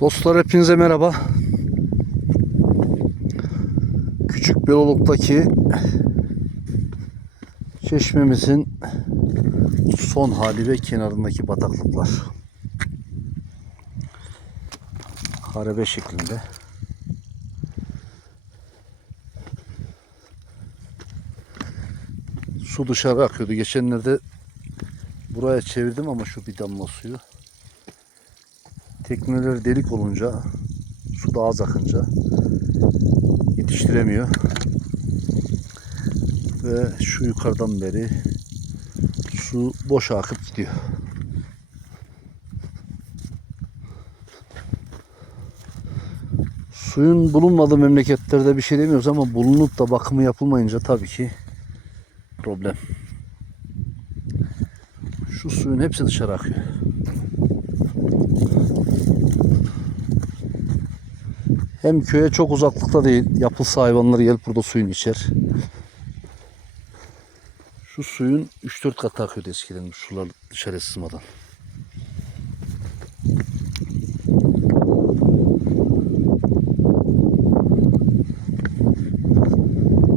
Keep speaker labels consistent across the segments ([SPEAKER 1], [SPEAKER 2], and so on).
[SPEAKER 1] Dostlar hepinize merhaba. Küçük Beloluk'taki çeşmemizin son hali ve kenarındaki bataklıklar. Harebe şeklinde. Su dışarı akıyordu. Geçenlerde buraya çevirdim ama şu bir damla suyu. Tekneler delik olunca, su da az akınca yetiştiremiyor. Ve şu yukarıdan beri su boş akıp gidiyor. Suyun bulunmadığı memleketlerde bir şey demiyoruz ama bulunup da bakımı yapılmayınca tabii ki problem. Şu suyun hepsi dışarı akıyor. Hem köye çok uzaklıkta değil. Yapılsa hayvanları gelip burada suyun içer. Şu suyun 3-4 katı akıyordu eskiden sular dışarı sızmadan.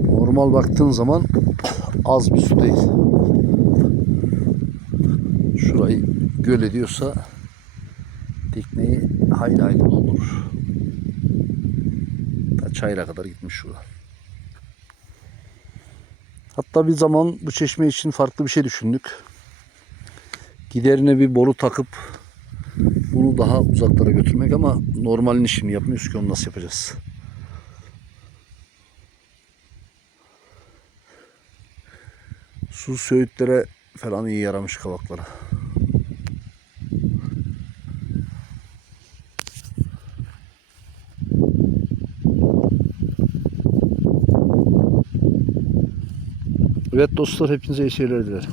[SPEAKER 1] Normal baktığın zaman az bir su değil. Şurayı göl ediyorsa tekneyi hayli hayli doldurur. Çayıra kadar gitmiş şurada. Hatta bir zaman bu çeşme için farklı bir şey düşündük. Giderine bir boru takıp bunu daha uzaklara götürmek ama normalini şimdi yapmıyoruz ki onu nasıl yapacağız? Su söğütlere falan iyi yaramış kavaklara. Evet dostlar hepinize iyi seyirler dilerim.